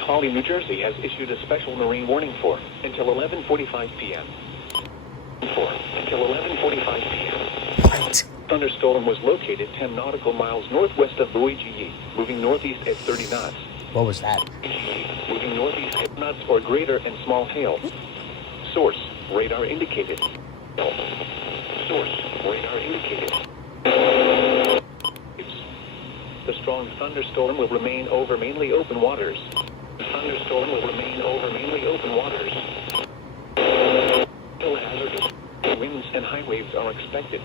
Holly, New Jersey has issued a special marine warning for until 11:45 p.m. Until 11:45 p.m. Right. Thunderstorm was located 10 nautical miles northwest of WXJ, moving northeast at 30 knots. What was that? Moving northeast at knots or greater and small hail. Source, radar indicated. Source, radar indicated. The strong thunderstorm will remain over mainly open waters. The thunderstorm will remain over mainly open waters. Hazardous winds and high waves are expected.